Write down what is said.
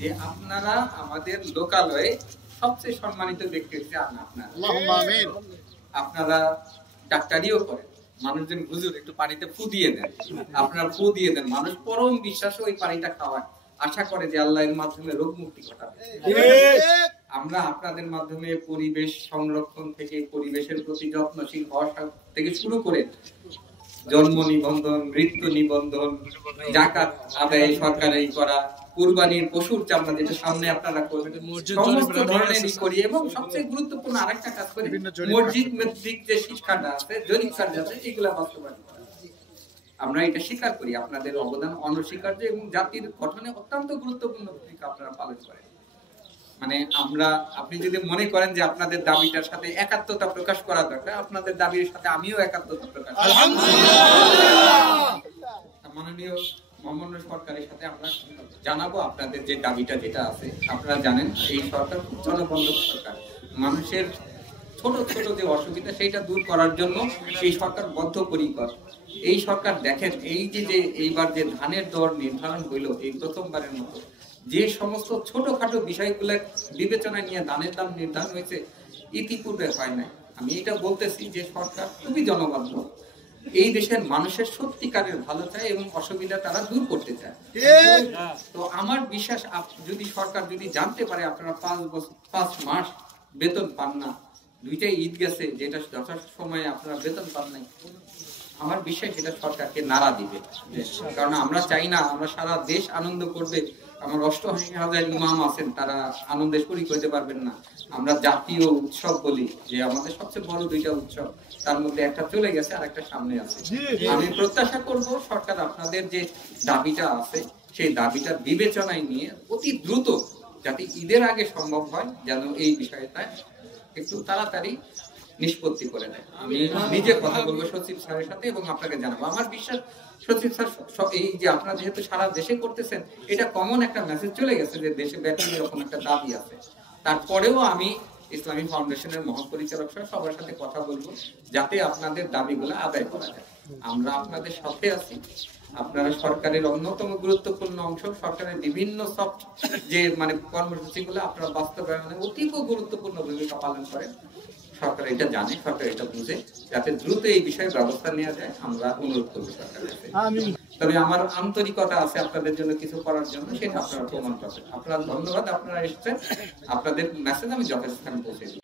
যে আপনারা আমাদের লোকালয়ে সবচেয়ে সম্মানিত ব্যক্তি হচ্ছে আপনারা ডাক্তারিও করেন, মানুষজন হুজুর একটু পানিতে ফু দিয়ে দেন, আপনারা ফু দিয়ে দেন, মানুষ পরম বিশ্বাসে ওই পানিটা খাওয়ায়, আশা করে যে আল্লাহ এর মাধ্যমে রোগ মুক্তি ঘটাবে। আমরা আপনাদের মাধ্যমে পরিবেশ সংরক্ষণ থেকে পরিবেশের প্রতি যত্নশীল হওয়া থেকে শুরু করে জন্ম নিবন্ধন, মৃত্যু নিবন্ধন, যাকাত আদায় সরকারের করা, কুরবানির পশুর চামড়া যেটা সামনে আপনারা করবেন, সমস্ত ধরনেরই করি। এবং সবচেয়ে গুরুত্বপূর্ণ আরেকটা কাজ করি, মসজিদ ভিত্তিক যে শিক্ষাটা আছে, জরিপ কার্য আছে, এগুলা বাস্তবায়ন করা। আমরা এটা স্বীকার করি, আপনাদের অবদান অনস্বীকার্য এবং জাতির গঠনে অত্যন্ত গুরুত্বপূর্ণ ভূমিকা আপনারা পালন করেন। মানে আপনি যদি মনে করেন যে আপনাদের দাবিটার সাথে একাত্মতা প্রকাশ করা দরকার, আপনাদের দাবির সাথে আমিও একাত্মতা প্রকাশ করি। মাননীয় মহামান্য সরকারের সাথে আমরা জানাবো আপনাদের যে দাবিটা যেটা আছে। আপনারা জানেন এই সরকার খুব জনবন্ধ সরকার, মানুষের ছোট ছোট যে অসুবিধা সেইটা দূর করার জন্য এই সরকার বদ্ধপরিকর। এই সরকার দেখেন, এই যে এইবার যে ধানের দর নির্ধারণ হইলো এই প্রথমবারের মতো, যে সমস্ত ছোটখাটো বিষয়গুলো বিবেচনায় নিয়ে ধানের দাম নির্ধারণ হয়েছে, ইতিপূর্বে হয় নাই। আমি এটা বলতেছি যে সরকার খুবই জনবদ্ধ, এই দেশের মানুষের সত্যিকারের ভালো চায় এবং অসুবিধা তারা দূর করতে চায়। তো আমার বিশ্বাস, যদি সরকার যদি জানতে পারে আপনারা 5 মাস বেতন পান না, 2টা ঈদ গেছে যেটা যথাযথ সময়ে আপনারা বেতন পান নাই, আমার বিশ্বাস এটা সরকারকে নাড়া দিবে। কারণ আমরা চাই না আমরা সারা দেশ আনন্দ করবে, আমার 88,000 ইমাম আছেন, তারা আনন্দে শরীক হইতে পারবেন না। আমরা জাতীয় উৎসব বলি যে আমাদের সবচেয়ে বড় 2টা উৎসব, তার মধ্যে একটা চলে গেছে আর একটা সামনে আছে। আমি প্রত্যাশা করব সরকার আপনাদের যে দাবিটা আছে সেই দাবিটা বিবেচনায় নিয়ে অতি দ্রুত, যাতে ঈদের আগে সম্ভব হয়, যেন এই বিষয়টা একটু তাড়াতাড়ি নিষ্পত্তি করে দেয়। আমি নিজে কথা বলবো সচিব স্যারের সাথে এবং আপনাকে জানাবো। আমার বিশ্বাস সচিব স্যার এই যে আপনারা যেহেতু সারা দেশে করতেছেন, এটা কমন একটা মেসেজ চলে গেছে যে দেশে ব্যাপী এরকম একটা দাবি আছে। তারপরেও আমি ইসলামী ফাউন্ডেশনের মহাপরিচালক সহ সবার সাথে কথা বলবো যাতে আপনাদের দাবিগুলো আদায় করা যায়। আমরা আপনাদের সাথে আছি। আপনারা সরকারের অন্যতম গুরুত্বপূর্ণ অংশ, সরকারের বিভিন্ন সফট যে কর্মসূচিগুলো আপনারা বাস্তবায়নে অতীব গুরুত্বপূর্ণ ভূমিকা পালন করেন। সরকার এটা জানে, সরকার এটা বুঝে, যাতে দ্রুত এই বিষয়ে ব্যবস্থা নেওয়া যায় আমরা অনুরোধ করবো সরকারের কাছে। তবে আমার আন্তরিকতা আছে আপনাদের জন্য কিছু করার জন্য, সেটা আপনারা প্রমাণ পাবেন। আপনারা ধন্যবাদ, আপনারা এসেছেন, আপনাদের মেসেজ আমি যথাস্থানে পৌঁছে দিই।